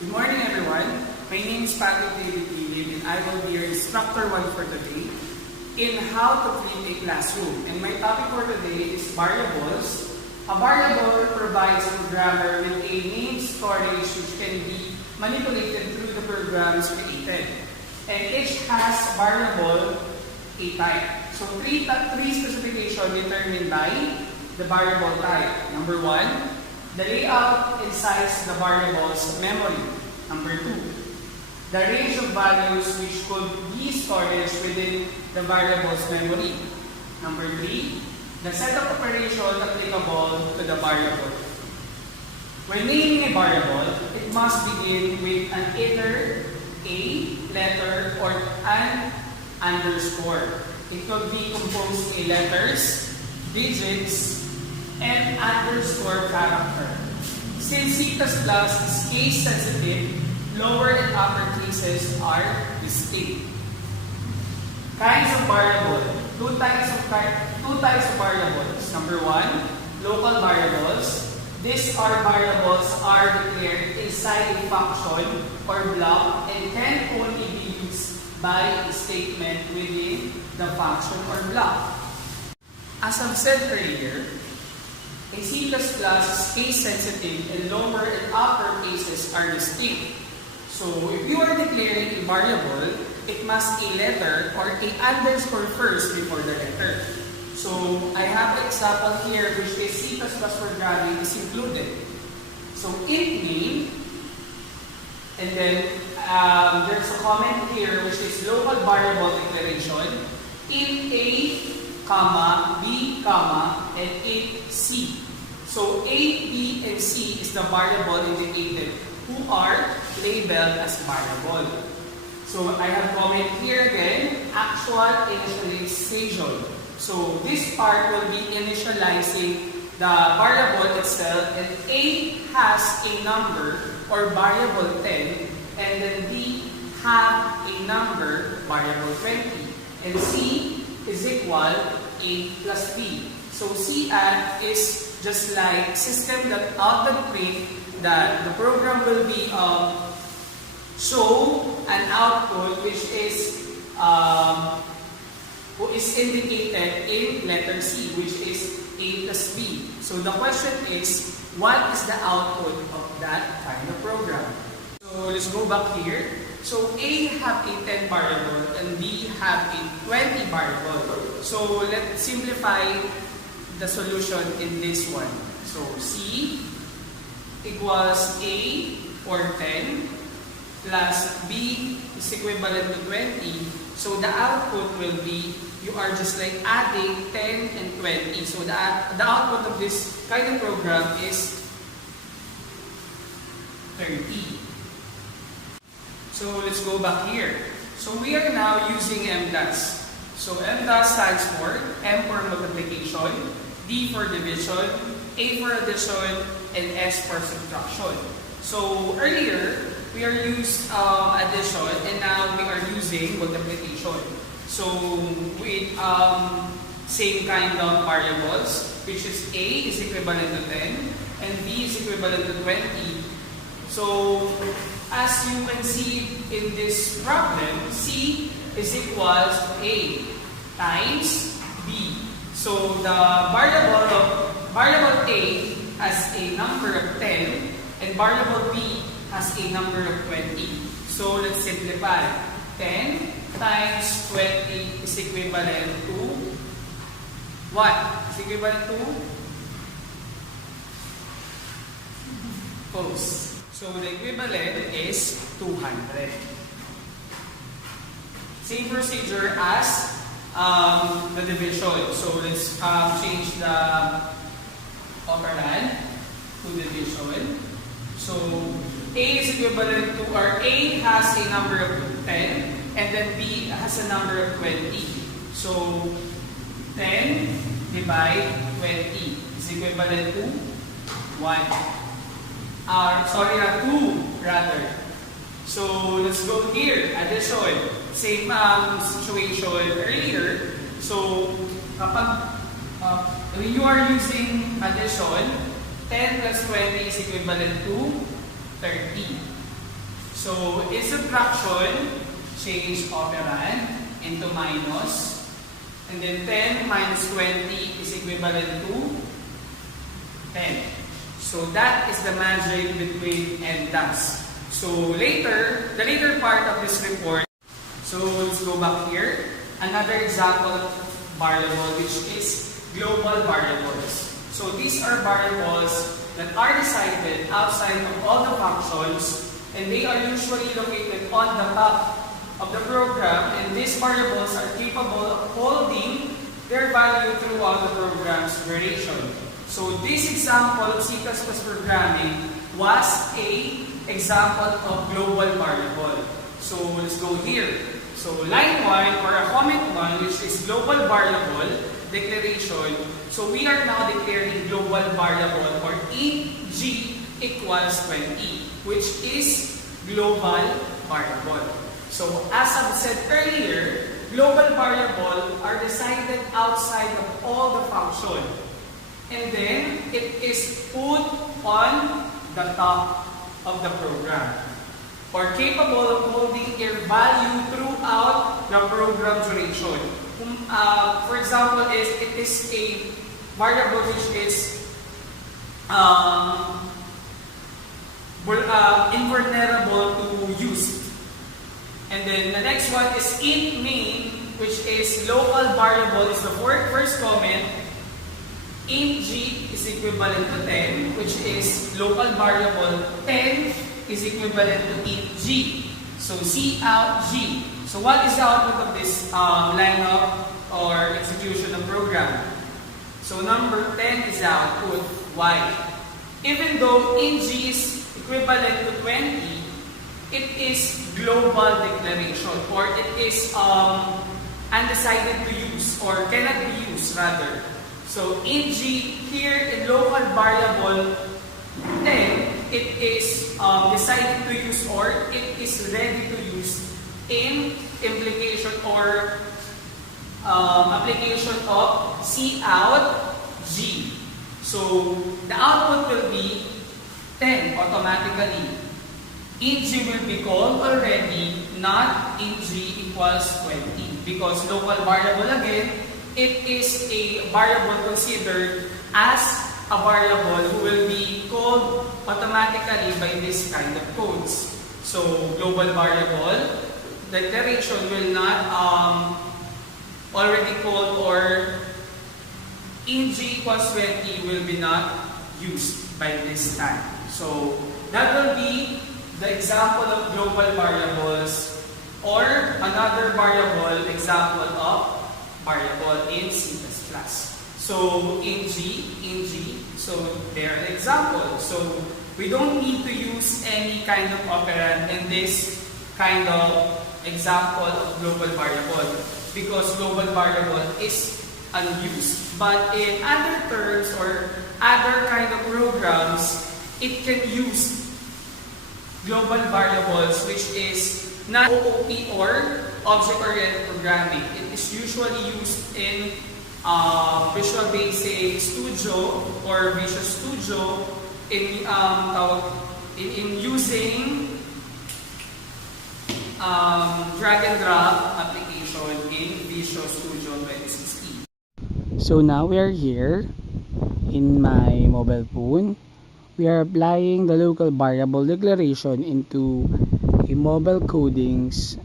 Good morning, everyone. My name is Patrick David Gilid, and I will be your instructor one for today in how to clean a classroom. And my topic for today is variables. A variable provides a programmer with a name storage which can be manipulated through the programs created. And each has variable a type. So three specifications determined by the variable type. Number one, the layout and size of the variable's memory. Number two, the range of values which could be stored within the variable's memory. Number three, the set of operations applicable to the variable. When naming a variable, it must begin with an either a letter or an underscore. It could be composed of letters, digits, and underscore character. Since C++ is case sensitive, lower and upper cases are distinct. Kinds of variable. Two types of variables. Number one, local variables. These variables are declared inside a function or block and can only be used by a statement within the function or block. As I've said earlier, in C++, case sensitive and lower and upper cases are distinct. So if you are declaring a variable, it must a letter or a underscore first before the letter. So I have an example here which is C++ programming is included. So int name, and then there's a comment here which is local variable declaration, int a, comma, b, comma, and int c. So a, b, and c is the variable indicated who are labeled as variable. So I have comment here again, actual initialization. So this part will be initializing the variable itself, and a has a number or variable 10, and then b have a number variable 20, and c is equal a plus b. So C add is just like system that out the print that the program will be show an output which is indicated in letter C, which is A plus B. So the question is, what is the output of that kind of program? So let's go back here. So A have a 10 variable and B have a 20 variable. So let's simplify the solution in this one. So C equals A for 10 plus B is equivalent to 20. So the output will be, you are just like adding 10 and 20. So the output of this kind of program is 30. So let's go back here. So we are now using MDAS. So MDAS stands for M for multiplication, D for division, A for addition, and S for subtraction. So earlier, we are used addition, and now we are using multiplication. So with same kind of variables, which is A is equivalent to 10, and B is equivalent to 20. So as you can see in this problem, C is equals to A times B. So the variable A has a number of 10 and variable B has a number of 20. So let's simplify. 10 times 20 is equivalent to what? Is equivalent to? Close. So the equivalent is 200. Same procedure as the division. So let's change the operand to division. So A is equivalent to, or A has a number of 10, and then B has a number of 20. So 10 divide 20 is equivalent to 1. 2 rather. So let's go here, addition. Same situation earlier. So kapag when you are using addition, 10 plus 20 is equivalent to 30. So in subtraction, change operand into minus, and then 10 minus 20 is equivalent to 10. So that is the magic between and thus. So later, the later part of this report, so let's go back here. Another example of variable, which is global variables. So these are variables that are decided outside of all the functions, and they are usually located on the top of the program, and these variables are capable of holding their value throughout the program's duration. So this example of C++ programming was a example of global variable. So let's go here. So line 1 or a comment 1, which is global variable declaration. So we are now declaring global variable or int g equals 20, which is global variable. So as I've said earlier, global variable are decided outside of all the function. And then it is put on the top of the program, or capable of holding a value throughout the program duration. For example, it is a variable which is invulnerable to use. And then the next one is int main, which is local variable, is the first comment. Int g is equivalent to 10, which is local variable. 10 is equivalent to int g. So C out g. So what is the output of this lineup or execution of program? So number 10 is the output, y. Even though int g is equivalent to 20, it is global declaration, or it is undecided to use, or cannot be used rather. So int g here in local variable 10, it is decided to use, or it is ready to use in implication or application of C out g. So the output will be 10 automatically. Int g will be called already, not int g equals 20, because local variable again, it is a variable considered as a variable who will be called automatically by this kind of codes. So global variable declaration will not already called, or int g equals 20 will be not used by this time. So that will be the example of global variables, or another variable example of variable in C++. So int g, so they're an example. So we don't need to use any kind of operand in this kind of example of global variable, because global variable is unused. But in other terms or other kind of programs, it can use global variables, which is not OOP or object-oriented programming. It is usually used in Visual Basic Studio or Visual Studio in using drag and drop application in Visual Studio 2016. So now we are here in my mobile phone. We are applying the local variable declaration into a mobile codings,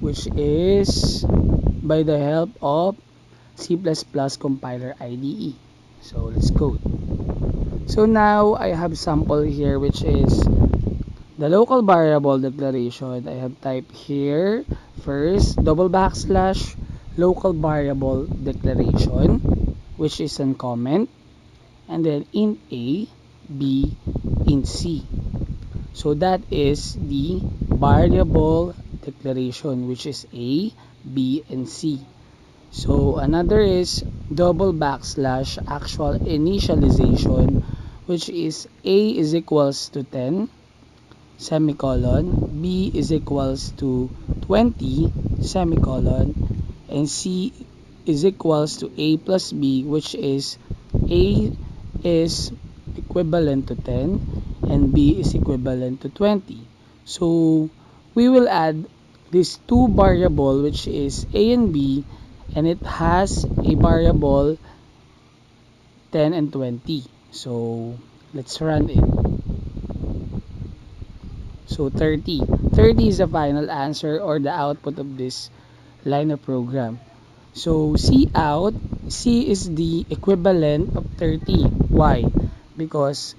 which is by the help of C++ compiler IDE. So let's code. So now I have sample here, which is the local variable declaration. I have typed here first double backslash local variable declaration, which is an comment, and then int a, b, int c. So that is the variable declaration, which is a, b, and c. So another is double backslash actual initialization, which is a is equals to 10 semicolon, b is equals to 20 semicolon, and c is equals to a plus b, which is a is equivalent to 10 and b is equivalent to 20. So we will add these two variable, which is a and b, and it has a variable 10 and 20. So let's run it. So 30. 30 is the final answer or the output of this line of program. So C out, C is the equivalent of 30. Why? Because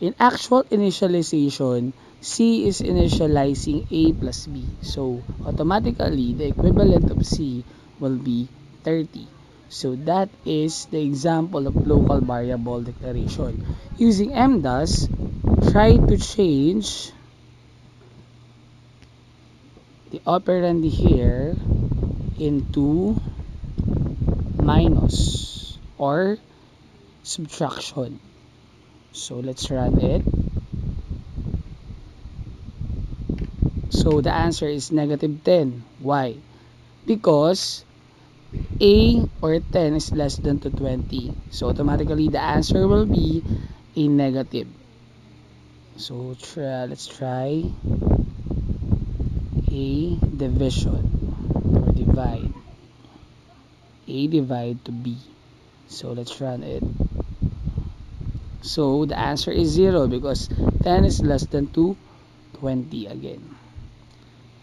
in actual initialization, C is initializing A plus B. So automatically, the equivalent of C will be 30. So that is the example of local variable declaration. Using MDAS, try to change the operand here into minus or subtraction. So let's run it. So the answer is negative 10. Why? Because a or 10 is less than to 20. So automatically the answer will be a negative. So let's try a division or divide. A divide to B. So let's run it. So the answer is 0 because 10 is less than to 20 again.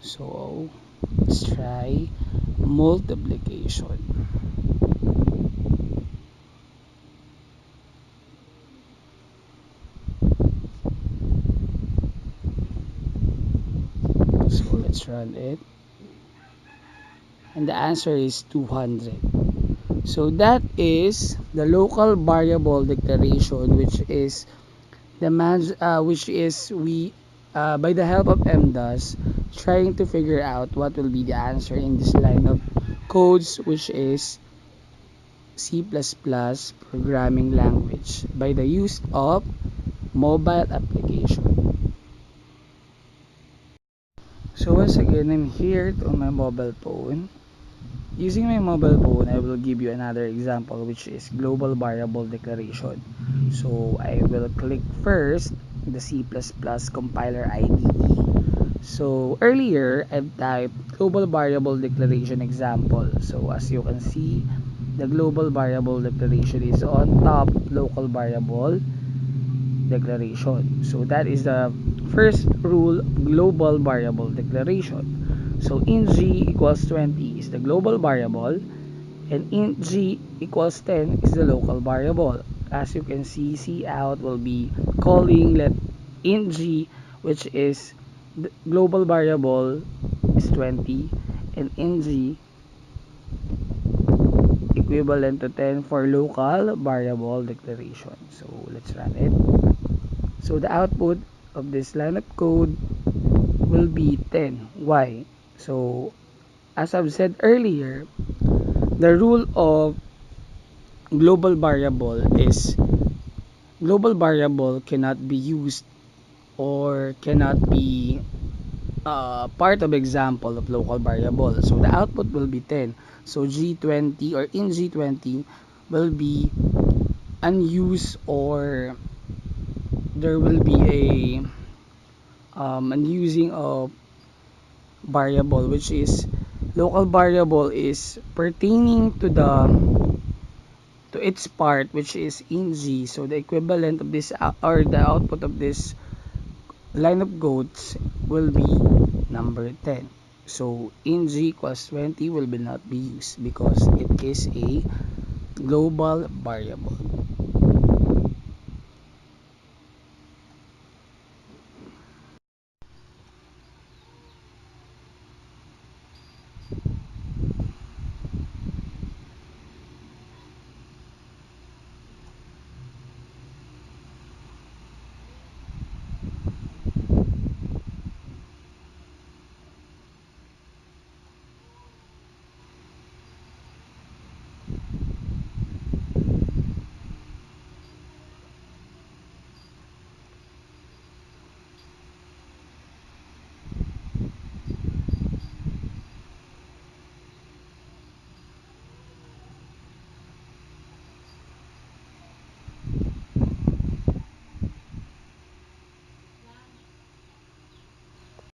So let's try multiplication. So let's run it. And the answer is 200. So that is the local variable declaration, which is we by the help of MDAS trying to figure out what will be the answer in this line of codes, which is C++ programming language by the use of mobile application. So once again, I'm here on my mobile phone. Using my mobile phone, I will give you another example, which is global variable declaration. So I will click first the C++ compiler IDE. So earlier, I've typed global variable declaration example. So as you can see, the global variable declaration is on top local variable declaration. So that is the first rule of global variable declaration. So int g equals 20 is the global variable, and int g equals 10 is the local variable. As you can see, cout will be calling let int g, which is the global variable, is 20, and int g equivalent to 10 for local variable declaration. So let's run it. So the output of this line of code will be 10. Why? So as I've said earlier, the rule of global variable is global variable cannot be used or cannot be part of example of local variable. So the output will be 10. So G20 or in G20 will be unused, or there will be a unusing of variable, which is local variable is pertaining to its part, which is in G. So the equivalent of this or the output of this line of codes will be number 10. So in G equals 20 will be not be used because it is a global variable.